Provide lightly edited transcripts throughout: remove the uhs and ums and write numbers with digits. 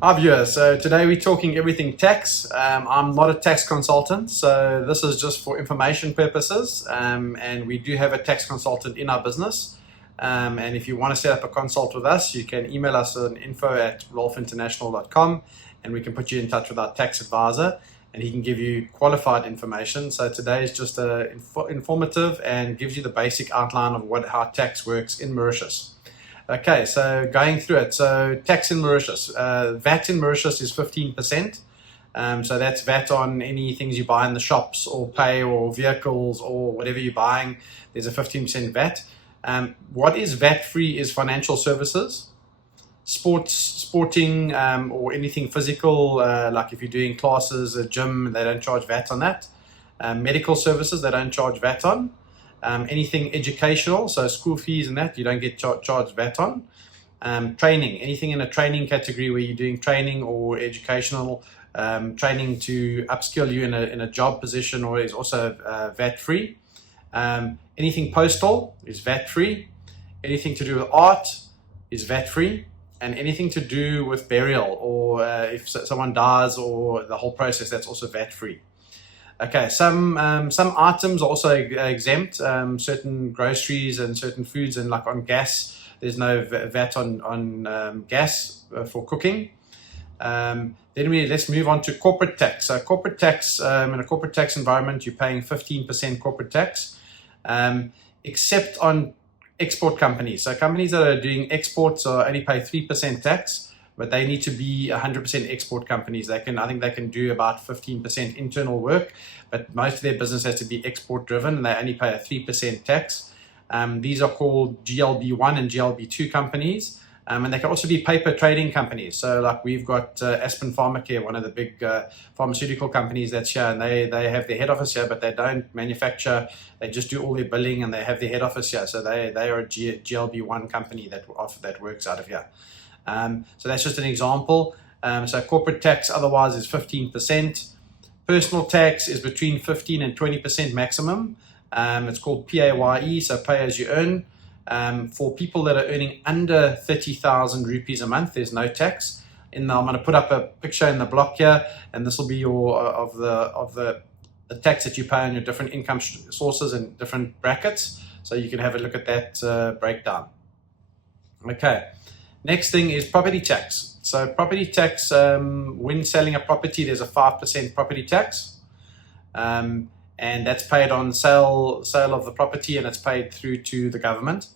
Hi viewers, so today we're talking everything tax. I'm not a tax consultant, so this is just for information purposes, and we do have a tax consultant in our business. And if you want to set up a consult with us, you can email us on info@rolfeinternational.com and we can put you in touch with our tax advisor and he can give you qualified information. So today is just informative and gives you the basic outline of how tax works in Mauritius. Okay, so going through it. So tax in Mauritius, VAT in Mauritius is 15%. So that's VAT on any things you buy in the shops or pay or vehicles or whatever you're buying. There's a 15% VAT. What is VAT free is financial services, sporting, or anything physical, like if you're doing classes, a gym, they don't charge VAT on that. Medical services, they don't charge VAT on. Anything educational, so school fees and that, you don't get charged VAT on. Training, anything in a training category where you're doing training or educational training to upskill you in a job position, or is also VAT free. Anything postal is VAT free. Anything to do with art is VAT free. And anything to do with burial, or if someone dies, or the whole process, that's also VAT free. Okay, some items are also exempt. Certain groceries and certain foods, and like on gas, there's no VAT on gas for cooking. Then let's move on to corporate tax. So corporate tax, in a corporate tax environment, you're paying 15% corporate tax, except on export companies. So companies that are doing exports only pay 3% tax, but they need to be 100% export companies. I think they can do about 15% internal work, but most of their business has to be export driven, and they only pay a 3% tax. These are called GLB1 and GLB2 companies, and they can also be paper trading companies. So like we've got Aspen Pharmacare, one of the big pharmaceutical companies that's here, and they have their head office here, but they don't manufacture, they just do all their billing, and they have their head office here. So they are a GLB1 company that works out of here. So that's just an example. So corporate tax otherwise is 15%. Personal tax is between 15 and 20% maximum. It's called PAYE, so pay as you earn. For people that are earning under 30,000 rupees a month, there's no tax. I'm going to put up a picture in the block here, and this will be your of the tax that you pay on your different income sources and different brackets. So you can have a look at that breakdown. Okay. Next thing is property tax. So property tax, when selling a property, there's a 5% property tax. And that's paid on sale of the property, and it's paid through to the government.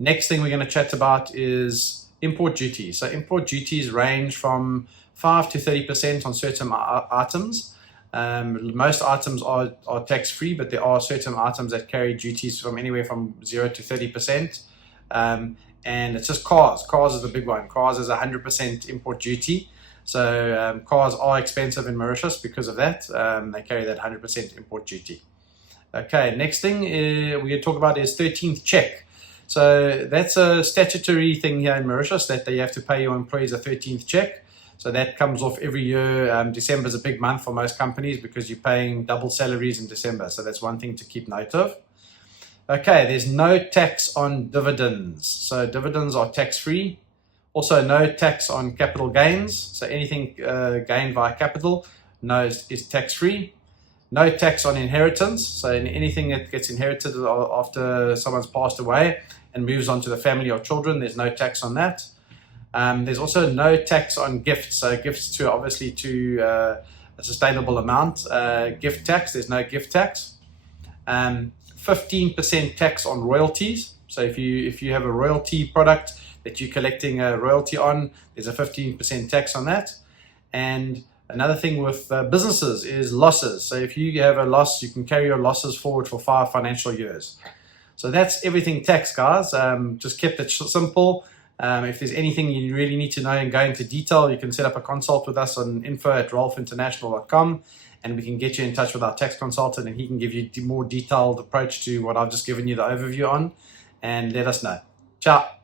Next thing we're going to chat about is import duties. So import duties range from 5 to 30% on certain items. Most items are tax-free, but there are certain items that carry duties from anywhere from 0 to 30%. And it's just cars. Cars is the big one. Cars is 100% import duty. So cars are expensive in Mauritius because of that. They carry that 100% import duty. Okay, next thing we're going to talk about is 13th check. So that's a statutory thing here in Mauritius, that you have to pay your employees a 13th check. So that comes off every year. December is a big month for most companies because you're paying double salaries in December. So that's one thing to keep note of. Okay, there's no tax on dividends. So dividends are tax-free. Also, no tax on capital gains. So anything gained via capital is tax-free. No tax on inheritance. So anything that gets inherited after someone's passed away and moves on to the family or children, there's no tax on that. There's also no tax on gifts. So gifts to a sustainable amount. Gift tax, there's no gift tax. 15% tax on royalties. So if you have a royalty product that you're collecting a royalty on, there's a 15% tax on that. And another thing with businesses is losses. So if you have a loss, you can carry your losses forward for 5 financial years. So that's everything tax, guys. Just kept it simple. If there's anything you really need to know and go into detail, you can set up a consult with us on info@rolfeinternational.com. And we can get you in touch with our tax consultant, and he can give you a more detailed approach to what I've just given you the overview on, and let us know. Ciao.